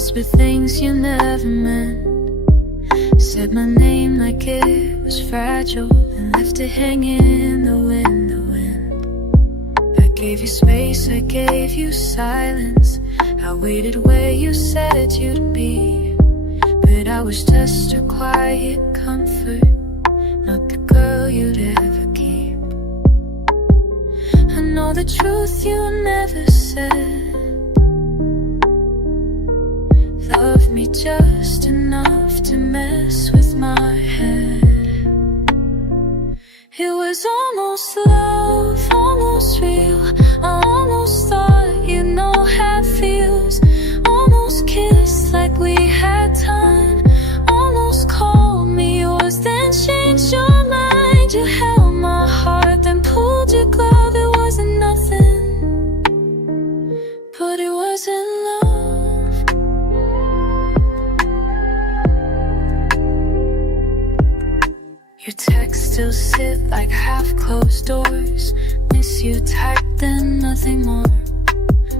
whispered things you never meant. Said my name like it was fragile and left it hanging in the wind. I gave you space, I gave you silence. I waited where you said you'd be, but I was just a quiet comfort, not the girl you'd ever keep. I know the truth you never said. Love me just enough to mess with my head. It was almost love, almost real. I almost thought you know how it feels. Almost kissed like we had time. Almost called me yours, then changed your mind. You held my heart, then pulled your glove. It wasn't nothing, but it wasn't love. Your texts still sit like half-closed doors. Miss you tight, then nothing more.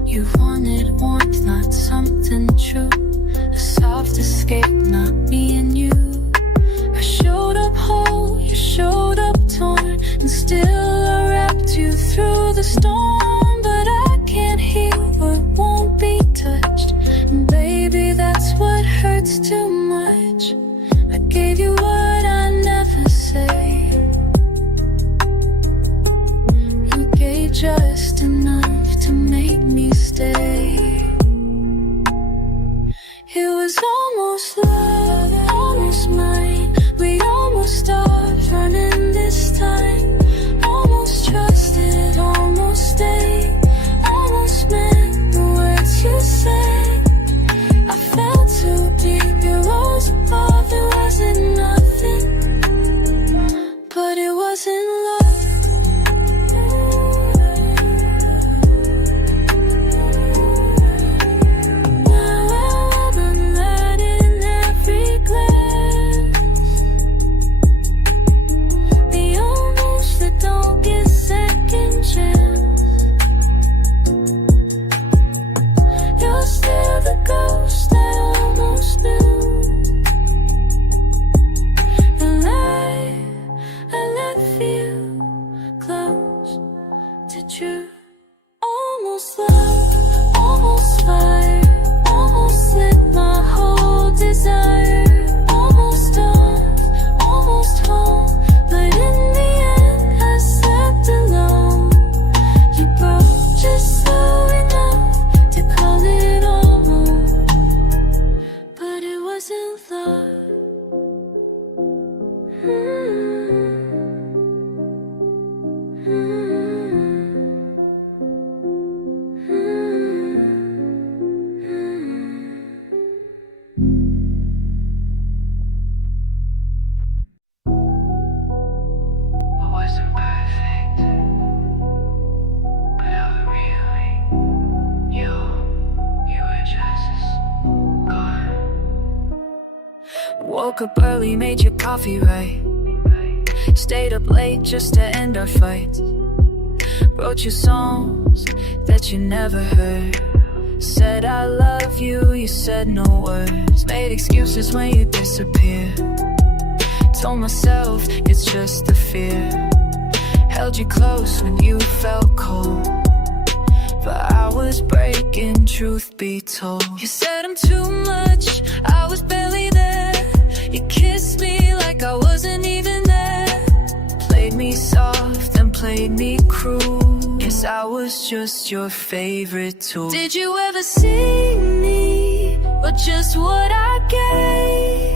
You wanted warmth, not something true. A soft escape, not me and you. I showed up whole, you showed up torn, and still I wrapped you through the storm. But I can't heal what won't be touched, and baby, that's what hurts too much. I gave you what I never say. You gave just enough to make me stay. It was almost love, almost mine. We almost stopped running this time. Almost trusted, almost stayed. Almost meant the words you said. I fell too deep, you rose above. It wasn't nothing, but it wasn't love. Woke up early, made your coffee right. Stayed up late just to end our fights. Wrote you songs that you never heard. Said I love you, you said no words. Made excuses when you disappeared. Told myself it's just the fear. Held you close when you felt cold, but I was breaking, truth be told. You said I'm too much, I was barely there. You kissed me like I wasn't even there. Played me soft and played me cruel. Yes, I was just your favorite tool. Did you ever see me, or just what I gave?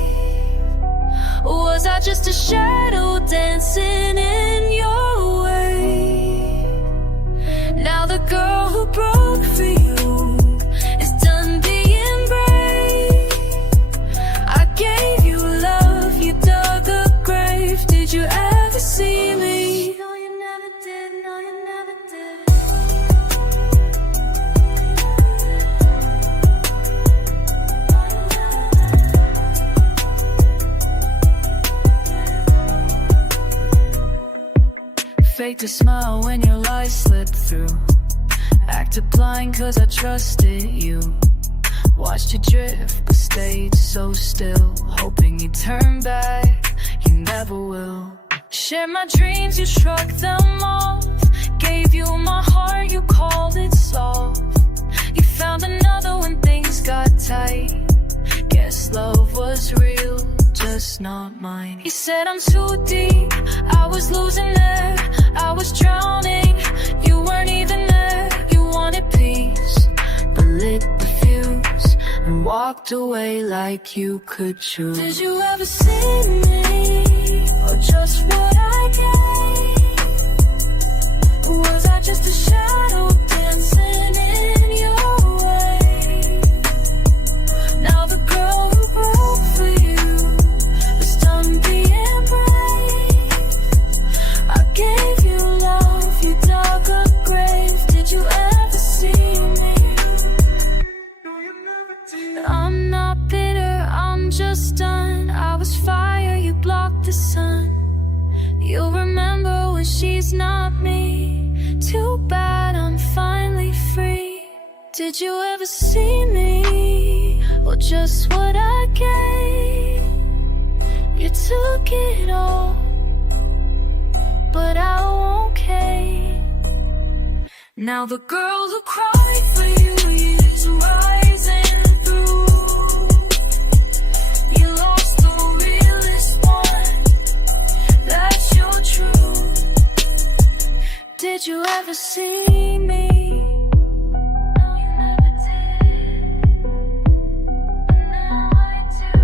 Or was I just a shadow dancing in your way? Now the girl who broke for you is done being brave. I gave you love, you dug a grave. Did you ever see me? No, you never did, no, you never did. Fake to smile when your lies slipped through. Acted blind cause I trusted you. Watched you drift but stayed so still, hoping you'd turn back, you never will. Shared my dreams, you shrugged them off. Gave you my heart, you called it soft. You found another when things got tight. Guess love was real, just not mine. You said I'm too deep, I was losing air, I was drowning. You weren't even there, you wanted peace, but lit the fuse and walked away like you could choose. Did you ever see me, or just what I gave? Or was I just a shadow dancing in your way? Now the girl who broke for you is done being brave. I gave you love, you dug a grave. Did you ever see me? I'm not bitter, I'm just done. I was fire, you blocked the sun. You'll remember when she's not me. Too bad I'm finally free. Did you ever see me, or just what I gave? You took it all, but I won't cave. Now the girl who cried for you is rising through. You lost the realest one, that's your truth. Did you ever see me? No, you never did, but now I do.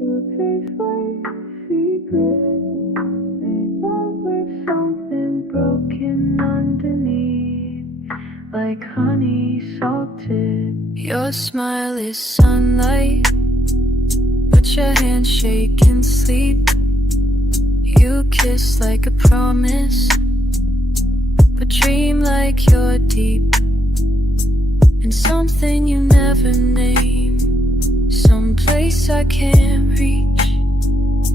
Your face like a secret, made up with something broken underneath, like honey salted. Your smile is sunlight, but your handshake in sleep. You kiss like a promise, but dream like you're deep in something you never name, someplace I can't reach.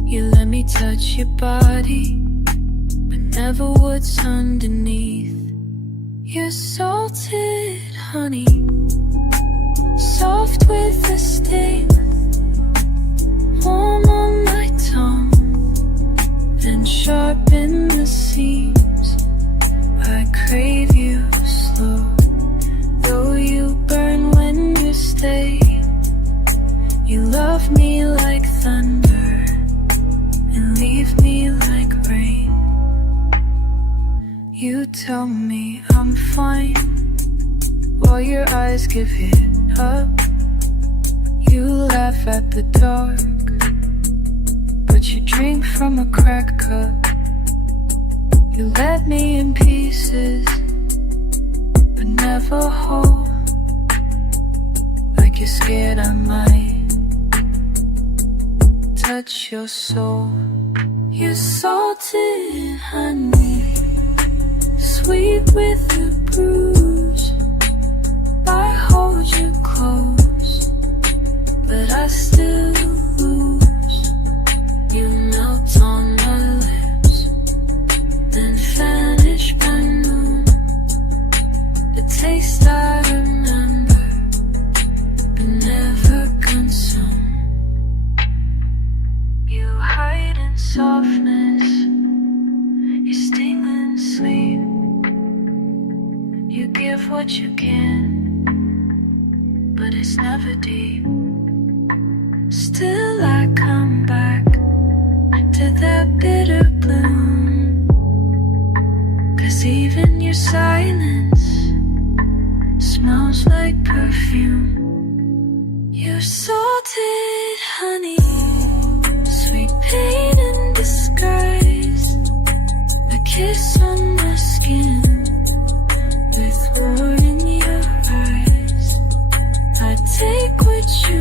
You let me touch your body, but never what's underneath. You're salted honey, soft with a sting, warm on my tongue, then sharp in the seams. I crave you slow, though you burn when you stay. You love me like thunder and leave me like rain. You tell me I'm fine, while your eyes give it up. You laugh at the dark, but you drink from a cracked cup. You let me in pieces, but never whole, like you're scared I might touch your soul. You're salted honey, sweet with a bruise. I hold you close, but I still lose. You melt on my lips, then vanish by noon. The taste I remember, but never consume. You hide in softness, you sting in sleep. You give what you can, but it's never deep. Still I come back to that bitter bloom, 'cause even your silence smells like perfume. You're salted honey, sweet pain in disguise. A kiss on my skin with war in your eyes. I take what you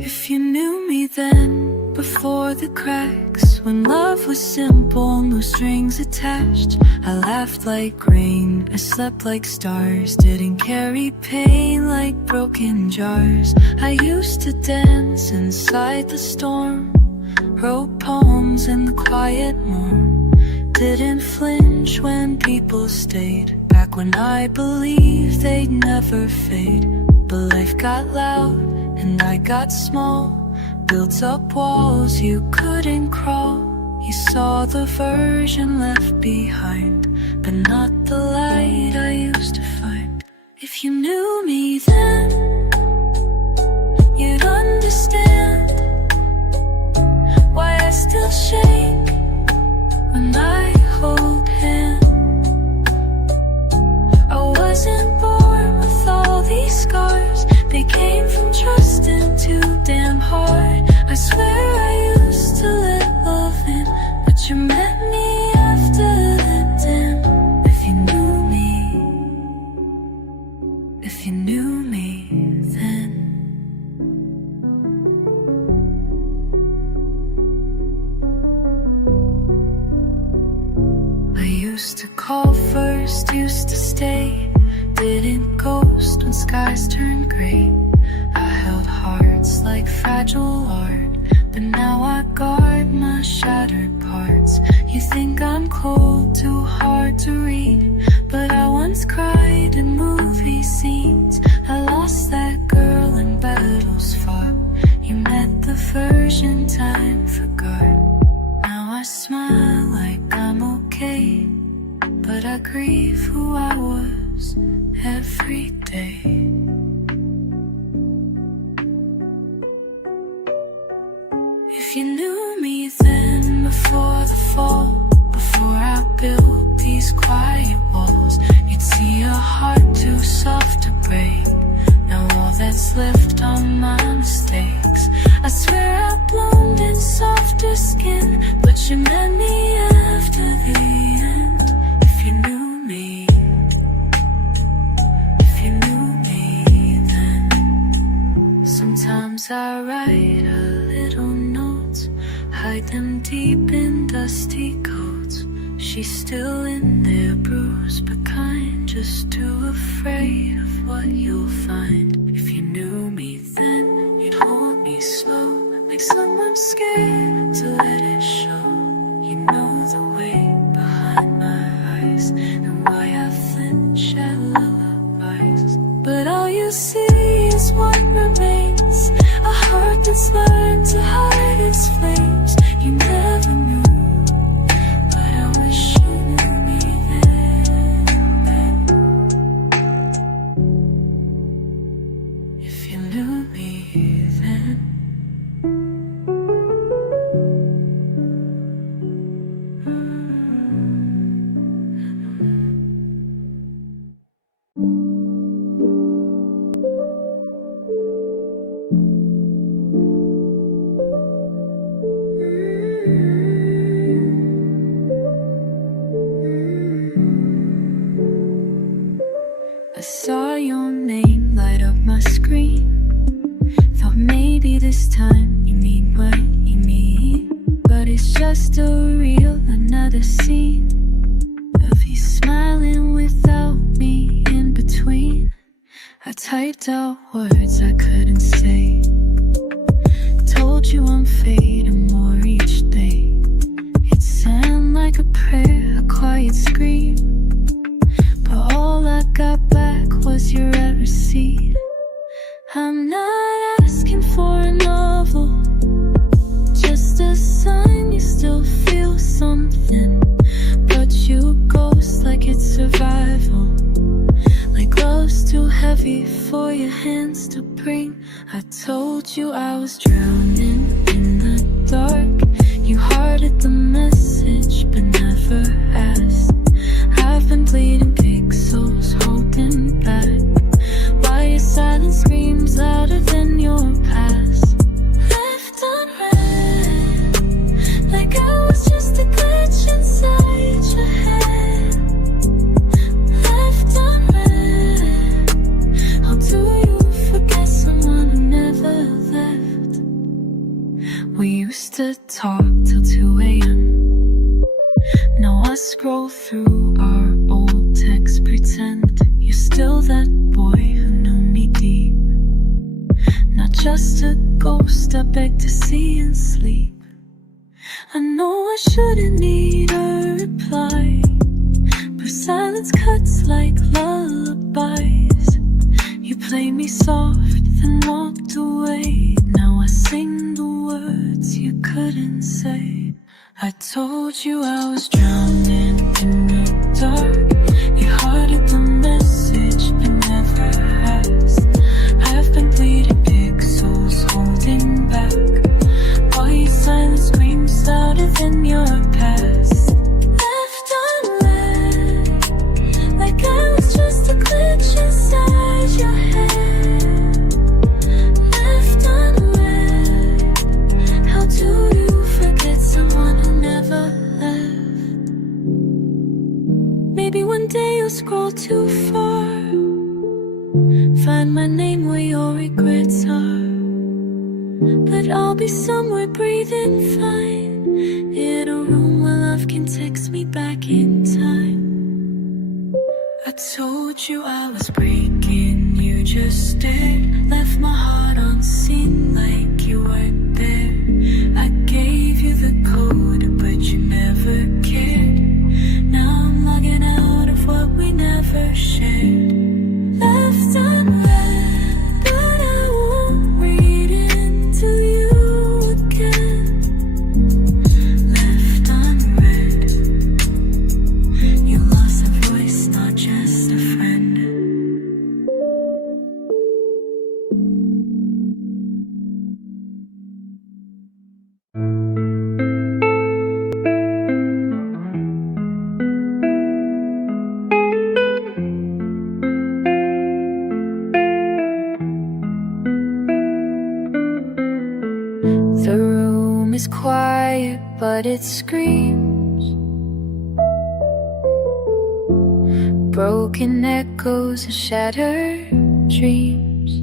If you knew me then, before the cracks, when love was simple, no strings attached, I laughed like rain, I slept like stars, didn't carry pain like broken jars. I used to dance inside the storm, wrote poems in the quiet morn, didn't flinch when people stayed, back when I believed they'd never fade. But life got loud and I got small, built up walls you couldn't crawl. You saw the version left behind, but not the light I used to find. If you knew me then, you'd understand why I still shake when I hold hands. I wasn't born with all these scars, they came from trusting too damn hard. I swear I used to let love in, but you met me after the dam. If you knew me, if you knew me then. I used to call first, used to stay, didn't ghost when skies turned gray. I held hearts like fragile art, but now I guard my shattered parts. You think I'm cold, too hard to read, but I once cried in movie scenes. I lost that girl in battles fought, you met the version time forgot. Now I smile like I'm okay, but I grieve who I was every day. If you knew me then, before the fall, before I built these quiet walls, you'd see a heart too soft to break. Now all that's left are my mistakes. I swear I bloomed in softer skin, but you met me after the end. If you knew me, if you knew me then. Sometimes I write a little notes, hide them deep in dusty coats. She's still in there, bruised but kind, just too afraid of what you'll find. If you knew me then, you'd hold me slow, like someone scared to let it show. You know the weight behind my eyes, and why I flinch at lullabies. But all you see is what remains, a heart that's learned to hide its flames. You never knew, but I wish you knew me then. If you knew me then. I saw your name light up my screen, thought maybe this time you mean what you mean, but it's just a reel, another scene of you smiling without me in between. I typed out words I couldn't say, told you I'm fading more each day. It sounded like a prayer, a quiet scream, but all I got back was your red receipt. I'm not asking for a novel, just a sign you still feel something, but you ghost like it's survival, like love's too heavy for your hands to bring. I told you I was drowning in the dark, you hearted the message but never asked. I've been bleeding pixels, holding back, why your silence screams louder than your past. Left unread, like I was just a glitch inside your head. Left unread, how do you forget someone who never left? just a ghost I beg to see and sleep. I know I shouldn't need a reply, but silence cuts like lullabies. You play me soft, then walked away. Now I sing the words you couldn't say. I told you I was drowning in the dark. You hearted the message but never asked. I've been bleeding pixels holding back, while your silence screams louder than your past. Left unread, like I was just a glitch inside your head. Left unread, how do you forget someone who never left? Maybe one day you'll scroll too far, find my name where your regrets are, but I'll be somewhere breathing fine, in a room where love can text me back in time. I told you I was breaking, you just stared, left my heart unseen like you weren't there. I gave you the code, but you never cared. Now I'm logging out of what we never shared. Left unread, but I won't read into you again. Left unread, you lost a voice, not just a friend. The room is quiet, but it screams. Broken echoes and shattered dreams.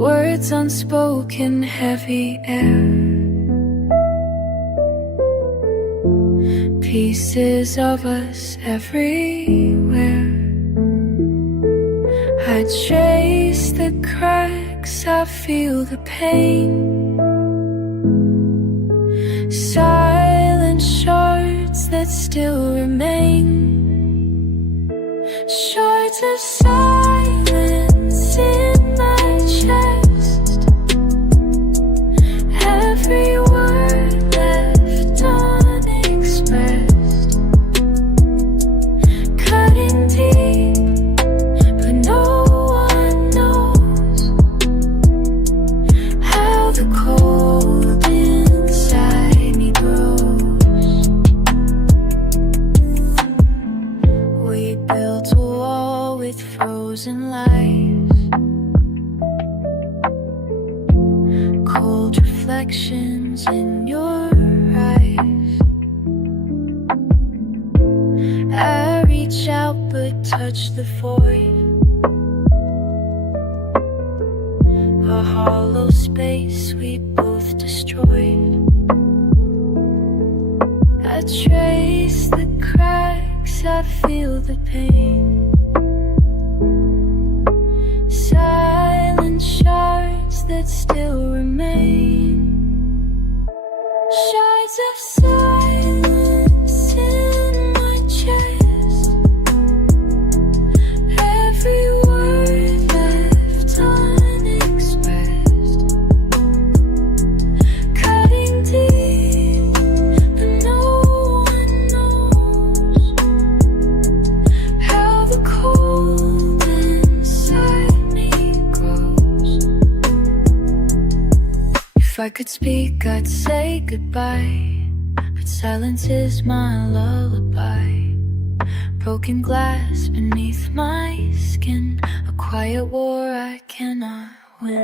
Words unspoken, heavy air. Pieces of us everywhere. I trace the cracks, I feel the pain. Silent shards that still remain. Shards of silence in my chest. Every word left unexpressed. Cutting deep, but no one knows how the cold inside me grows. We built a wall with frozen lights, cold reflections in your eyes. I reach out but touch the void, a hollow space we both destroyed. I trace the cracks, I feel the pain. Silent shards that still remain. Shards of silence in my chest. Every word left unexpressed. Cutting deep, but no one knows how the cold inside me grows. If I could speak, I'd say goodbye, but silence is my lullaby. Broken glass beneath my skin, a quiet war I cannot win.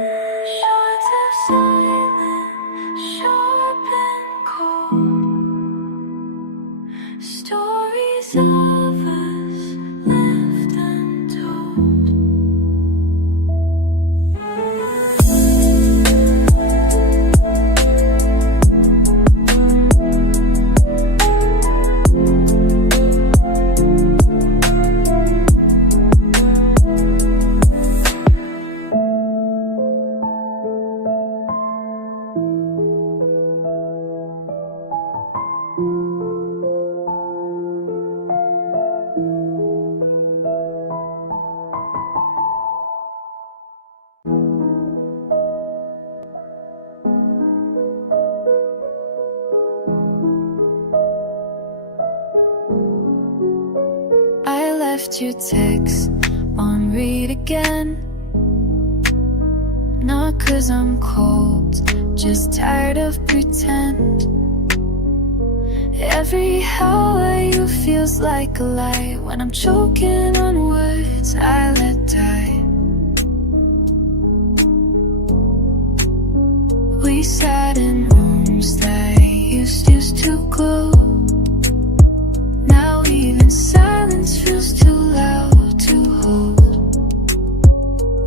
Shards of silence, sharp and cold. Stories of us left untold. left your text on read again. Not 'cause I'm cold, just tired of pretend. Every how I you feels like a lie. When I'm choking on words I let die. We sat in rooms that used to glow. Now even silence feels too loud to hold.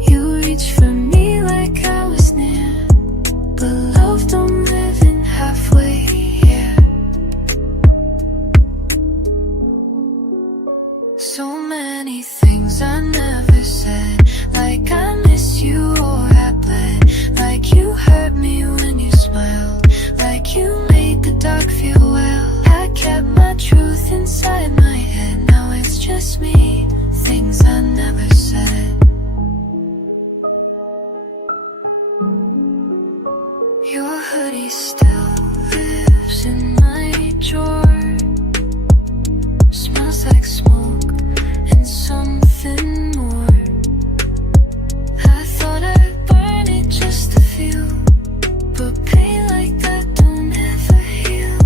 You reach for me like I was near, but love don't live in halfway, yeah. So many things I never said, like I miss you or I bled, like you hurt me when you smiled, like you made the dark feel well. I kept my truth inside my head, now it's just me, things I never said. Your hoodie still lives in my drawer. Smells like smoke and something more. I thought I'd burn it just to feel, but pain like that don't ever heal.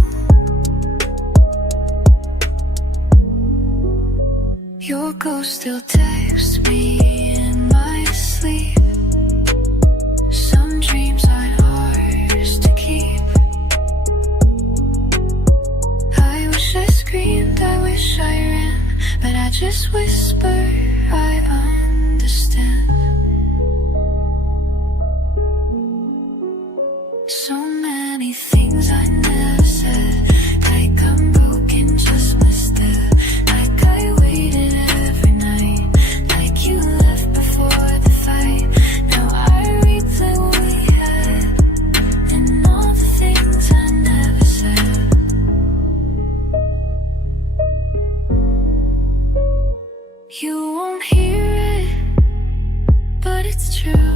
Your ghost still texts me in my sleep. Some dreams aren't ours to keep. I wish I screamed, I wish I ran, but I just whisper, I understand. So many things I never said, like I'm broken, just missed it. Like I waited every night, like you left before the fight. Now I replay what we had, and all the things I never said. You won't hear it, but it's true.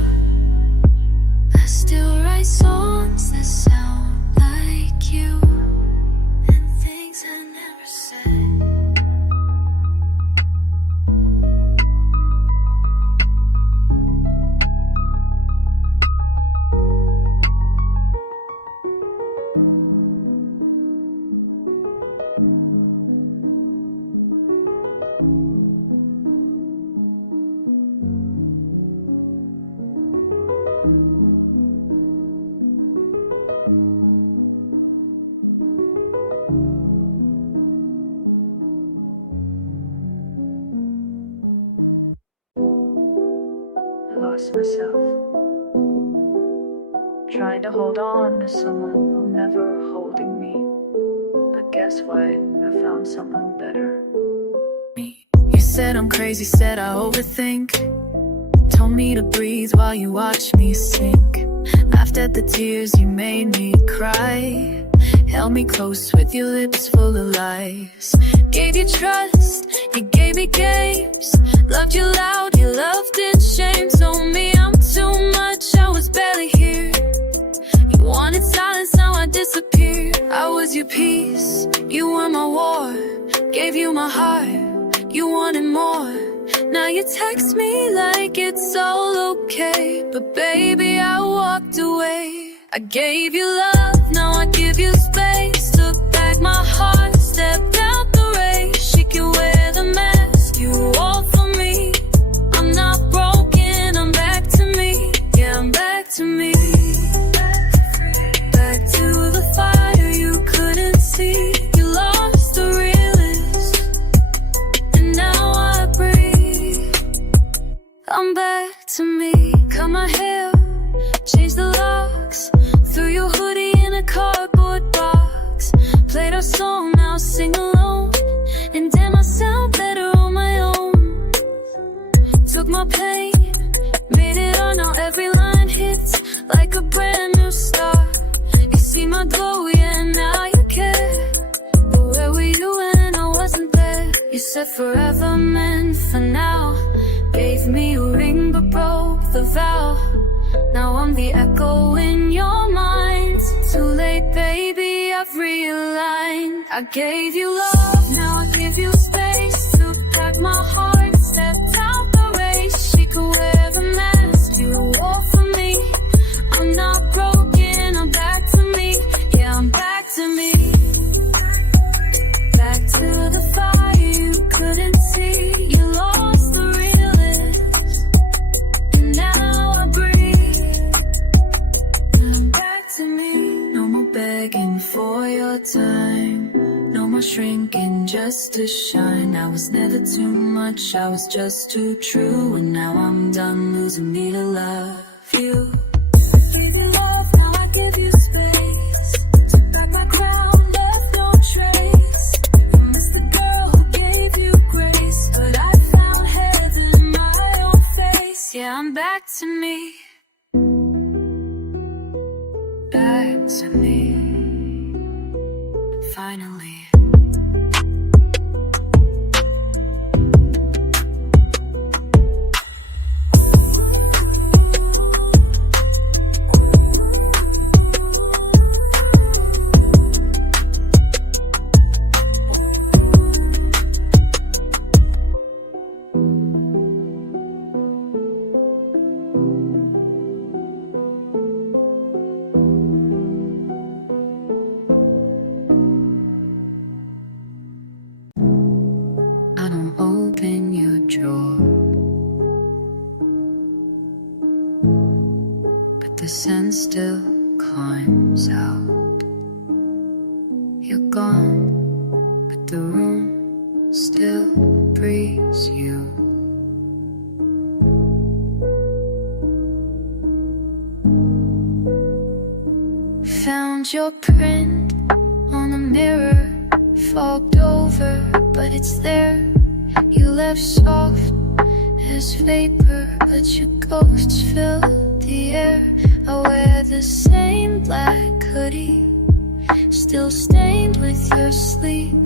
I still write songs that sound like you, and things I never said. I lost myself, trying to hold on to someone never holding me. But guess what? I found someone better. Me. You said I'm crazy, said I overthink. Told me to breathe while you watch me sink. Laughed at the tears, you made me cry. Held me close with your lips full of lies. Gave you trust, you gave me games. Loved you loud, you loved in shame. Told me I'm too much, I was barely here. You wanted silence, now I disappear. I was your peace, you were my war. Gave you my heart, you wanted more. Now you text me like it's all okay, but baby I walked away. I gave you love, now I give you space. Took back my heart, stepped out the race. She can wear the mask you wore for me. I'm not broken, I'm back to me. Yeah, I'm back to me. Back to the fire you couldn't see. You lost the realist, and now I breathe. I'm back to me. Cut my hair, change the locks. Threw your hoodie in a cardboard box. Played our song, now sing alone. And damn, I sound better on my own. Took my pain, made it on, now every line hits like a brand new start. You see my glow, yeah, now you care. But where were you when I wasn't there? You said forever meant for now. Gave me a ring but broke the vow. Now I'm the echo in your mind. Too late, baby, I've realigned. I gave you love, now I give you space. Took back my heart, stepped out the race. She could wear the mask you wore for me. I'm not broken, I'm back to me. Yeah, I'm back to me. Back to the fire you couldn't see. You lost the realest, and now I breathe. I'm back to me. No more begging for your time, no more shrinking just to shine. I was never too much, I was just too true. And now I'm done losing me to love you. Gave you love, now I give you space. Took back my crown, left no trace. You missed the girl who gave you grace, but I found heaven in my own face. Yeah, I'm back to me. Back to me. Finally. I don't open your drawer, but the scent still climbs out. You're gone, but the room still breathes you. Found your print on the mirror, fogged over, but it's there. You left soft as vapor, but your ghosts fill the air. I wear the same black hoodie, still stained with your sleep.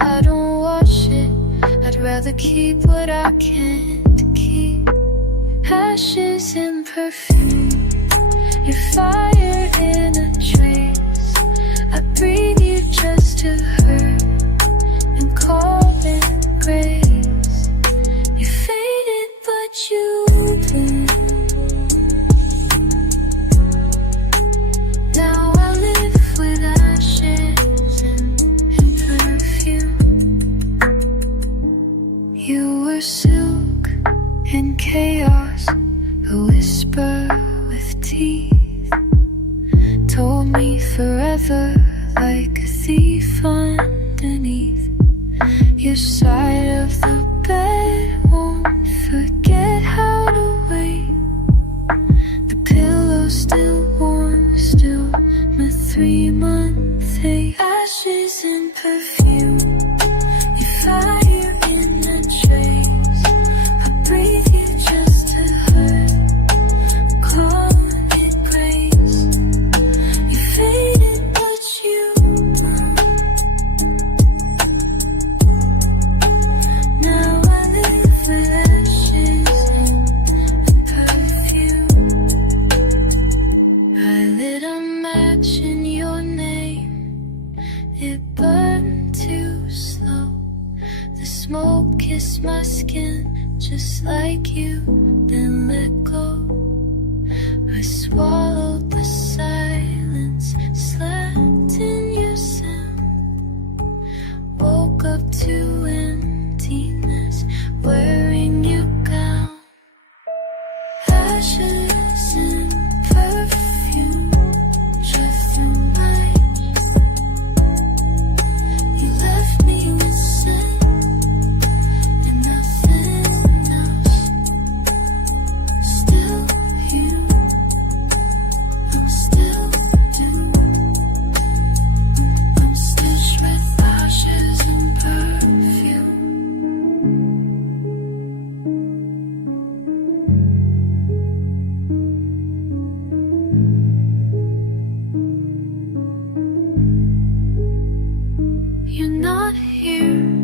I don't wash it, I'd rather keep what I can't keep. Ashes in perfume, your fire in a trace. I breathe you just to hurt and call it grace. You faded, but you burn. Now I live with ashes and perfume. You were silk and chaos, a whisper with teeth. Told me forever like a thief underneath. Your side of the bed won't forget how to wait. The pillow still warm, still my 3-month ache. Ashes and perfume, your fire in a trace. I breathe you just to hurt, call it grace. You faded, but you burn. Now I live with ashes and perfume. I lit a match in your name, it burned too slow. The smoke kissed my skin just like you, then let go. I swallowed the silence, slept in your sound. Woke up to emptiness, wearing your gown. Ashes and perfume, drift through mine. You left me with scent and nothing else. Still you, I'm still you. I'm stitched with ashes and perfume. You're not here